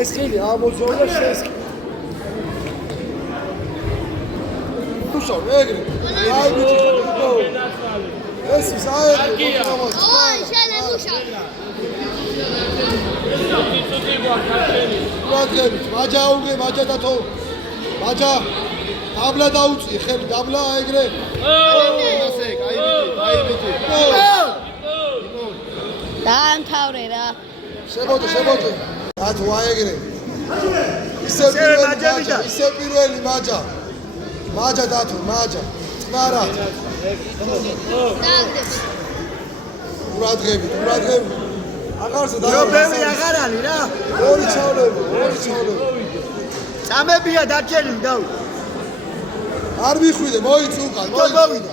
ეს ხილი ამოძოვნა შეს. Უშავ ეგრე. აი ბიჭო. ეს ის აერგი. ოი, შენ უშავ. Ურადღებით, მაჯა უგე, მაჯა დათო. მაჯა. დაბლა დაუწი, ხელი დაბლა ეგრე. ასე, აი ბიჭი. დაამთავრე რა. შემოდი. დათო აეგრე. ისე პირველი მაჯა. მაჯა დათო, მაჯა. წნარა. ურადღებით. აღარსა და პრობლემა აღარ არის რა. ორი ჩავლები. წამებია დაჭერილი დაუ. არ მიხვიდე, მოიწ უკან, მოვიდა.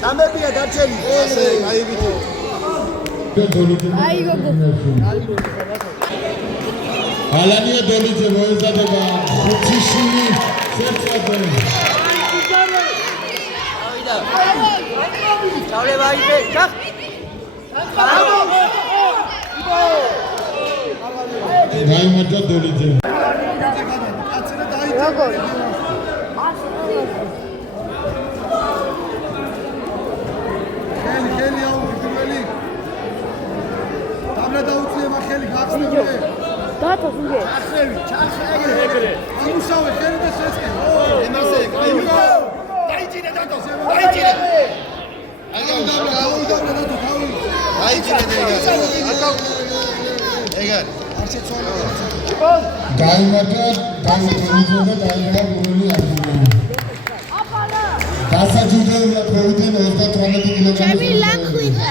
წამებია დაჭერილი. ასე, აი ბიჭო. აი გოგო. ალანია დოლიძე მოეზადება ხუთიშვილი სერწადე. ჩავლება იბე. გაიმარჯვა დოლიძე. როგორ? ხელი აუგე პირველი. დაბლა დაუწიე მახელი გახსნე. დათო ზურგე. ეგრე. ამუშავე ხელი და შეწყე. ემასე, კაი. დაიჭირე დათო. გაიმარჯვა დოლიძე და დაიმარჯვა გურული აღინა. დასაჯდომია პროვიდნენ 38 კილოგრამის. ჩემი ლახვიდა.